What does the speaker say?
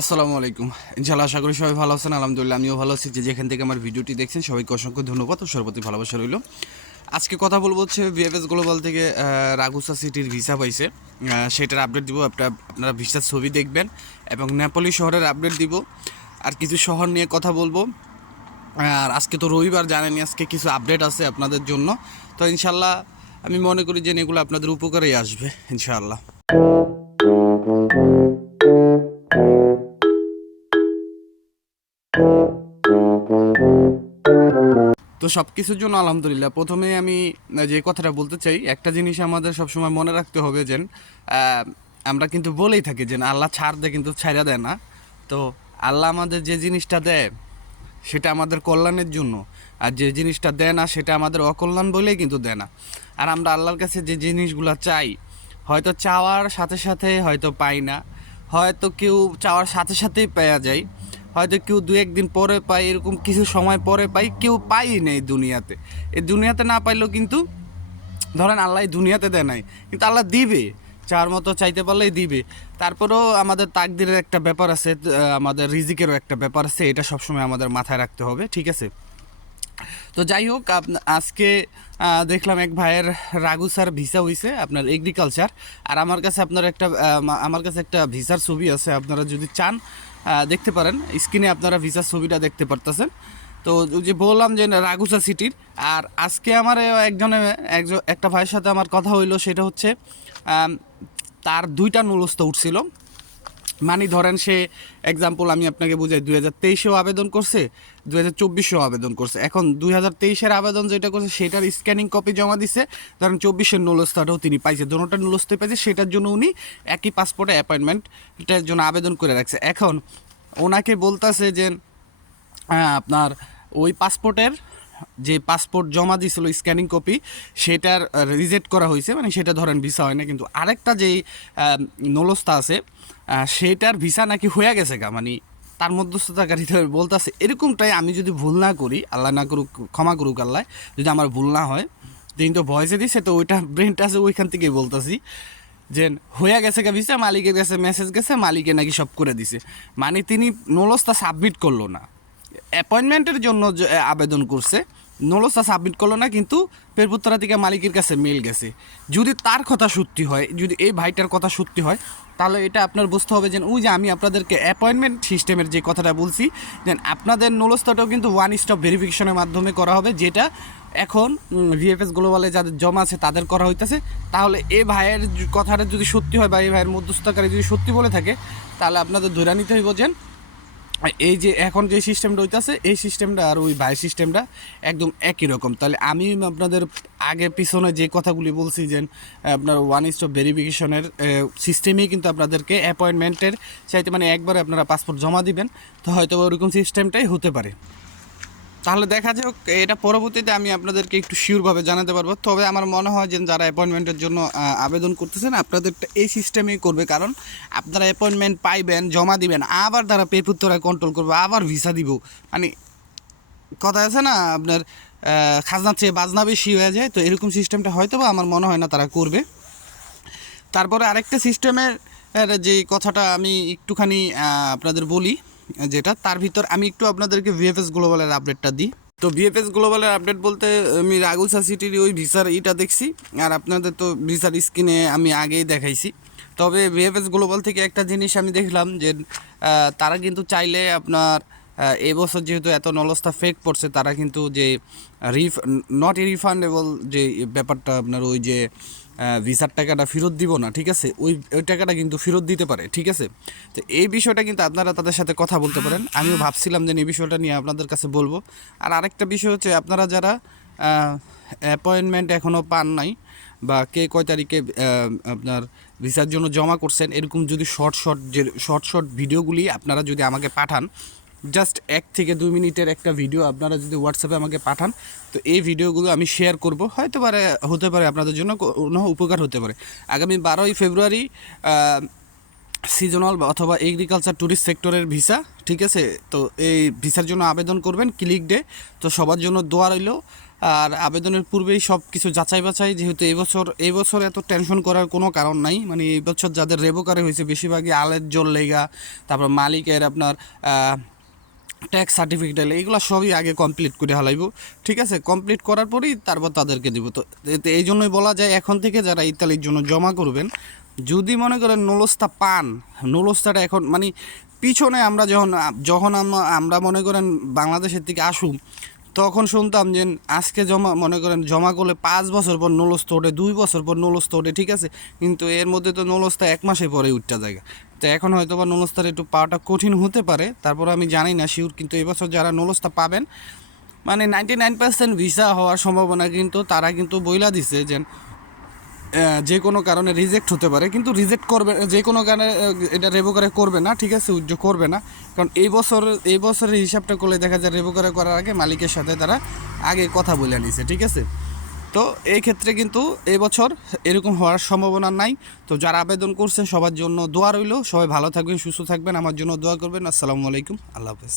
আসসালামু আলাইকুম। ইনশাল্লাহ আশা করি সবাই ভালো আছেন, আলহামদুলিল্লাহ আমিও ভালো আছি। যে যেখান থেকে আমার ভিডিওটি দেখছেন, সবাইকে অসংখ্য ধন্যবাদ ও সর্বতি ভালোবাসা রইল। আজকে কথা বলব হচ্ছে ভিএফএস গ্লোবাল থেকে রাগুসা সিটির ভিসা পাইছে। সেটার আপডেট দিব, আপনার, আপনারা ভিসার ছবি দেখবেন এবং নেপালি শহরের আপডেট দিব। আর কিছু শহর নিয়ে কথা বলব। আর আজকে তো রবিবার জানেনি আজকে কিছু আপডেট আছে আপনাদের জন্য। তো ইনশাল্লাহ আমি মনে করি যে এগুলো আপনাদের উপকারেই আসবে, ইনশাআল্লাহ। তো সব কিছুর জন্য আলহামদুলিল্লাহ। প্রথমে আমি যে কথাটা বলতে চাই, একটা জিনিস আমাদের সবসময় মনে রাখতে হবে যে আমরা কিন্তু বলেই থাকি যে আল্লাহ ছাড় দেয় কিন্তু ছাইরা দেয় না। তো আল্লাহ আমাদের যে জিনিসটা দেয়, সেটা আমাদের কল্যাণের জন্য। আর যে জিনিসটা দেয় না, সেটা আমাদের অকল্যাণ বলেই কিন্তু দেয় না। আর আমরা আল্লাহর কাছে যে জিনিসগুলো চাই, হয়তো চাওয়ার সাথে সাথে হয়তো পাই না। হয়তো কেউ চাওয়ার সাথে সাথেই পাওয়া যায়। হয়তো কেউ দু একদিন পরে পায়, এরকম কিছু সময় পরে পাই কেউ পাই নেই দুনিয়াতে। এই দুনিয়াতে না পাইলেও কিন্তু, ধরেন আল্লাহ দুনিয়াতে দেয় নাই, কিন্তু আল্লাহ দিবে চার মতো চাইতে পারলেই দিবে। তারপরেও আমাদের তাকদিরের একটা ব্যাপার আছে আমাদের রিজিকেরও একটা ব্যাপার আছে, এটা সবসময় আমাদের মাথায় রাখতে হবে, ঠিক আছে? তো যাই হোক আজকে দেখলাম এক ভাইয়ের রাগুসার ভিসা হইছে, আপনার এগ্রিকালচার আর আমার কাছে আপনার একটা আমার কাছে একটা ভিসার ছবি আছে, আপনারা যদি চান দেখতে পারেন। স্ক্রিনে আপনারা ভিসার ছবিটা দেখতে পারতেছেন। তো যে বললাম যে রাগুসা সিটির, আর আজকে আমার একজনে একজন একটা ভাইয়ের সাথে আমার কথা হইল, সেটা হচ্ছে তার দুইটা নুলস্ত উঠছিল। মানে ধরেন সে এক্সাম্পল আমি আপনাকে বুঝাই দুই হাজার তেইশেও আবেদন করছে দুই হাজার চব্বিশেও আবেদন করছে। এখন দুই হাজার তেইশের আবেদন যেটা করছে সেটার স্ক্যানিং কপি জমা দিছে। ধরেন চব্বিশের নুলস্তাটাও তিনি পাইছে দুটোটা নুলস্তে পাইছে সেটার জন্য উনি একই পাসপোর্টে অ্যাপয়েন্টমেন্টের জন্য আবেদন করে রাখছে। এখন ওনাকে বলতাছে যে হ্যাঁ, আপনার ওই পাসপোর্টের যে পাসপোর্ট জমা দিয়েছিল স্ক্যানিং কপি সেটার রিজেক্ট করা হয়েছে মানে সেটা ধরেন ভিসা হয় না, কিন্তু আরেকটা যেই নলস্তা আছে সেটার ভিসা নাকি হয়ে গেছে গা মানে তার মধ্যস্থতাকারী বলতেছে, এরকমটাই আমি যদি ভুল না করি, আল্লাহ না করুক, ক্ষমা করুক আল্লাহ, যদি আমার ভুল না হয় কিন্তু ভয়েসে দিছে, তো ওইটা ব্রেনটা আছে, ওইখান থেকেই বলতেছি, যে হয়ে গেছে ভিসা মালিকের কাছে মেসেজ গেছে, মালিকে নাকি সব করে দিছে। মানে তিনি নলসটা সাবমিট করল না। অ্যাপয়েন্টমেন্টের জন্য আবেদন করছে নলসটা সাবমিট করল না, কিন্তু পেরপুত্তরা থেকে মালিকের কাছে মেল গেছে। যদি তার কথা সত্যি হয়, যদি এই ভাইটার কথা সত্যি হয়, তাহলে এটা আপনার বুঝতে হবে যে, ওই যে আমি আপনাদেরকে অ্যাপয়েন্টমেন্ট সিস্টেমের যে কথাটা বলছি দেন আপনাদের নলস্তাটাও কিন্তু ওয়ান স্টপ ভেরিফিকেশনের মাধ্যমে করা হবে, যেটা এখন ভিএফএস গ্লোবালে যাদের জমা আছে, তাদের করা হইতেছে। তাহলে এ ভাইয়ের কথাটা যদি সত্যি হয়, বা এই ভাইয়ের মধ্যস্থকারী যদি সত্যি বলে থাকে, তাহলে আপনাদের ধরে নিতে হইব যে এই যে এখন যে সিস্টেমটা হইতেছে, এই সিস্টেমটা আর ওই ভাই সিস্টেমটা একদম একই রকম। তাহলে আমি আপনাদের আগে পিছনে যে কথাগুলি বলছি যে, আপনার ওয়ান স্টপ ভেরিফিকেশনের সিস্টেমেই কিন্তু আপনাদেরকে অ্যাপয়েন্টমেন্টের চাইতে মানে একবারে আপনারা পাসপোর্ট জমা দিবেন, তো হয়তো ওরকম সিস্টেমটাই হতে পারে। তাহলে দেখা যাক, এটা পরবর্তীতে আমি আপনাদেরকে একটু শিওরভাবে জানাতে পারব। তবে আমার মনে হয় যে যারা অ্যাপয়েন্টমেন্টের জন্য আবেদন করতেছেন, আপনাদেরটা এই সিস্টেমেই করবে। কারণ আপনারা অ্যাপয়েন্টমেন্ট পাইবেন, জমা দিবেন, আবার তারা পেপুত্তরা কন্ট্রোল করবে, আবার ভিসা দিব। মানে কথা আছে না, আপনার খাজনার চেয়ে বাজনা বেশি হয়ে যায়, তো এরকম সিস্টেমটা হয়তো বা আমার মনে হয় না তারা করবে। তারপরে আরেকটা সিস্টেমের যে কথাটা আমি একটুখানি আপনাদের বলি যেটা, তার ভিতর আমি একটু আপনাদেরকে ভিএফএস গ্লোবালের আপডেটটা দিই। তো ভিএফএস গ্লোবালের আপডেট বলতে আমি রাগুসা সিটির ওই ভিসার ইটা দেখছি, আর আপনাদের তো ভিসার স্ক্রিনে আমি আগেই দেখাইছি। তবে ভিএফএস গ্লোবাল থেকে একটা জিনিস আমি দেখলাম যে তারা কিন্তু চাইলে আপনার এবছর যেহেতু এত নলস্তা ফেক পড়ছে, তারা কিন্তু যে রিফ নট রিফান্ডেবল যে ব্যাপারটা আপনার ওই যে ভিসার টাকাটা ফেরত দিব না, ঠিক আছে? ওই ওই টাকাটা কিন্তু ফেরত দিতে পারে, ঠিক আছে? তো এই বিষয়টা কিন্তু আপনারা তাদের সাথে কথা বলতে পারেন। আমিও ভাবছিলাম যে এই বিষয়টা নিয়ে আপনাদের কাছে বলব। আর আরেকটা বিষয় হচ্ছে, আপনারা যারা অ্যাপয়েন্টমেন্ট এখনও পান নাই বা কে কয় তারিখে আপনার ভিসার জন্য জমা করছেন, এরকম যদি শর্ট শর্ট যে শর্ট শর্ট ভিডিওগুলি আপনারা যদি আমাকে পাঠান জাস্ট এক থেকে দুই মিনিটের একটা ভিডিও আপনারা যদি হোয়াটসঅ্যাপে আমাকে পাঠান, তো এই ভিডিওগুলো আমি শেয়ার করব। হয়তো পারে, হতে পারে আপনাদের জন্য কোনো উপকার হতে পারে। আগামী বারোই ফেব্রুয়ারি সিজনাল অথবা এগ্রিকালচার ট্যুরিস্ট সেক্টরের ভিসা ঠিক আছে? তো এই ভিসার জন্য আবেদন করবেন ক্লিক ডে তো সবার জন্য দোয়া রইল। আর আবেদনের পূর্বেই সব কিছু যাচাই বাছাই, যেহেতু এবছর বছর, এই বছর এত টেনশন করার কোনো কারণ নাই। মানে এই বছর যাদের রেবোকারে হয়েছে, বেশিরভাগই আলের জল লেগা, তারপর মালিকের আপনার ট্যাক্স সার্টিফিকেট এইগুলো সবই আগে কমপ্লিট করে হালাইব। ঠিক আছে? কমপ্লিট করার পরেই তারপর তাদেরকে দিব। তো এই জন্যই বলা যায়, এখন থেকে যারা ইতালির জন্য জমা করবেন, যদি মনে করেন নলস্তা পান, নলস্তাটা এখন মানে পিছনে আমরা যখন যখন আমরা- আমরা মনে করেন বাংলাদেশের থেকে আসুম তখন শুনতাম যে আজকে জমা, মনে করেন জমা করলে পাঁচ বছর পর নলস্ত ওঠে, দুই বছর পর নলস্ত ওঠে, ঠিক আছে? কিন্তু এর মধ্যে তো নলস্তা এক মাসে পরে উঠটা জায়গা। তো এখন হয়তো বা নলস্তার একটু পাওয়াটা কঠিন হতে পারে তারপর আমি জানি না শিওর কিন্তু এবছর যারা নলস্তা পাবেন মানে নাইনটি নাইন পার্সেন্ট ভিসা হওয়ার সম্ভাবনা কিন্তু তারা কিন্তু বইলা দিছে যে যে কোনো কারণে রিজেক্ট হতে পারে, কিন্তু রিজেক্ট করবে, যে কোনো কারণে এটা রেবোকারে করবে না, ঠিক আছে উজ্জ্ব করবে না, কারণ এই বছর, এই বছরের হিসাবটা করলে দেখা যায় রেবোকারে করার আগে মালিকের সাথে তারা আগে কথা বলে নিছে, ঠিক আছে? তো এই ক্ষেত্রে কিন্তু এবছর এরকম হওয়ার সম্ভাবনা নাই। তো যারা আবেদন করছেন সবার জন্য দোয়া রইল। সবাই ভালো থাকবেন, সুস্থ থাকবেন। আমার জন্য দোয়া করবেন। আসসালামু আলাইকুম। আল্লাহ হাফেজ।